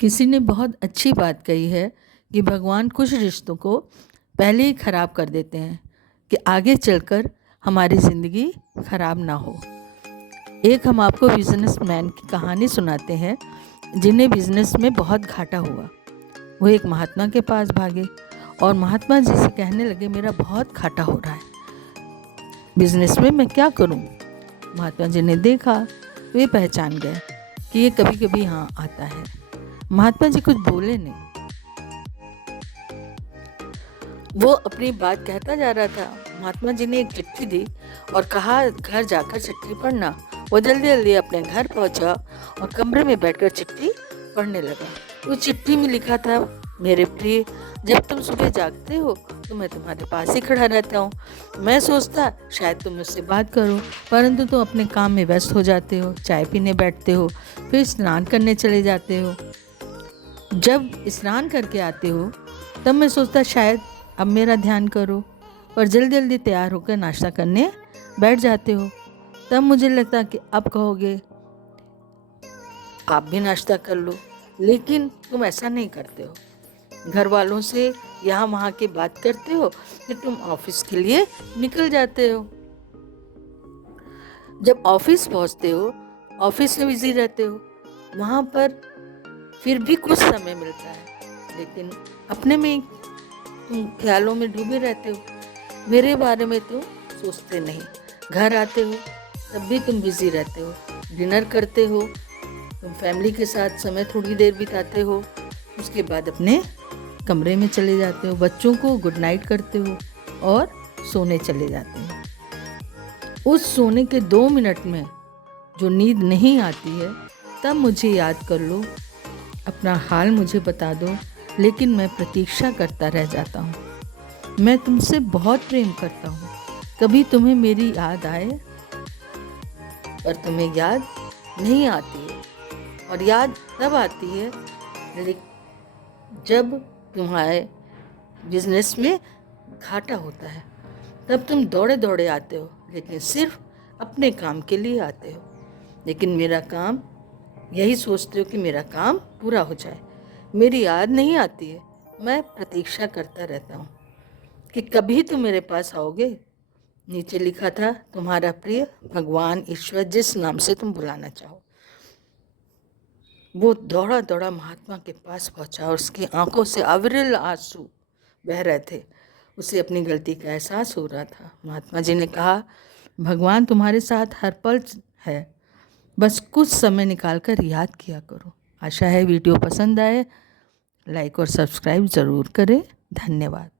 किसी ने बहुत अच्छी बात कही है कि भगवान कुछ रिश्तों को पहले ही ख़राब कर देते हैं कि आगे चलकर हमारी ज़िंदगी ख़राब ना हो। एक हम आपको बिजनेसमैन की कहानी सुनाते हैं जिन्हें बिजनेस में बहुत घाटा हुआ। वो एक महात्मा के पास भागे और महात्मा जी से कहने लगे, मेरा बहुत घाटा हो रहा है बिजनेस में, मैं क्या करूं? महात्मा जी ने देखा, वे पहचान गए कि ये कभी कभी यहाँ आता है। महात्मा जी कुछ बोले नहीं, वो अपनी बात कहता जा रहा था। महात्मा जी ने एक चिट्ठी दी और कहा, घर जाकर चिट्ठी पढ़ना। वो जल्दी जल्दी अपने घर पहुंचा और कमरे में बैठकर चिट्ठी पढ़ने लगा। उस चिट्ठी में लिखा था, मेरे प्रिय, जब तुम सुबह जागते हो तो मैं तुम्हारे पास ही खड़ा रहता हूँ। मैं सोचता शायद तुम मुझसे बात करो, परंतु तुम अपने काम में व्यस्त हो जाते हो, चाय पीने बैठते हो, फिर स्नान करने चले जाते हो। जब स्नान करके आते हो तब मैं सोचता शायद अब मेरा ध्यान करो, पर जल्दी जल्दी तैयार होकर नाश्ता करने बैठ जाते हो। तब मुझे लगता कि अब कहोगे आप भी नाश्ता कर लो, लेकिन तुम ऐसा नहीं करते हो। घर वालों से यहाँ वहाँ की बात करते हो, फिर तुम ऑफिस के लिए निकल जाते हो। जब ऑफिस पहुँचते हो, ऑफिस में बिजी रहते हो, वहाँ पर फिर भी कुछ समय मिलता है, लेकिन अपने में तुम ख्यालों में डूबे रहते हो। मेरे बारे में तो सोचते नहीं। घर आते हो तब भी तुम बिजी रहते हो, डिनर करते हो, तुम फैमिली के साथ समय थोड़ी देर बिताते हो, उसके बाद अपने कमरे में चले जाते हो, बच्चों को गुड नाइट करते हो और सोने चले जाते हो। उस सोने के 2 मिनट में जो नींद नहीं आती है, तब मुझे याद कर लो, अपना हाल मुझे बता दो, लेकिन मैं प्रतीक्षा करता रह जाता हूँ। मैं तुमसे बहुत प्रेम करता हूँ। कभी तुम्हें मेरी याद आए, पर तुम्हें याद नहीं आती है, और याद तब आती है जब तुम्हारे बिजनेस में घाटा होता है। तब तुम दौड़े दौड़े आते हो, लेकिन सिर्फ अपने काम के लिए आते हो। लेकिन मेरा काम, यही सोचते हो कि मेरा काम पूरा हो जाए। मेरी याद नहीं आती है, मैं प्रतीक्षा करता रहता हूँ कि कभी तुम मेरे पास आओगे। नीचे लिखा था, तुम्हारा प्रिय भगवान ईश्वर, जिस नाम से तुम बुलाना चाहो। वो दौड़ा दौड़ा महात्मा के पास पहुंचा और उसकी आंखों से अविरल आंसू बह रहे थे। उसे अपनी गलती का एहसास हो रहा था। महात्मा जी ने कहा, भगवान तुम्हारे साथ हर पल है, बस कुछ समय निकाल कर याद किया करो। आशा है वीडियो पसंद आए, लाइक और सब्सक्राइब ज़रूर करें। धन्यवाद।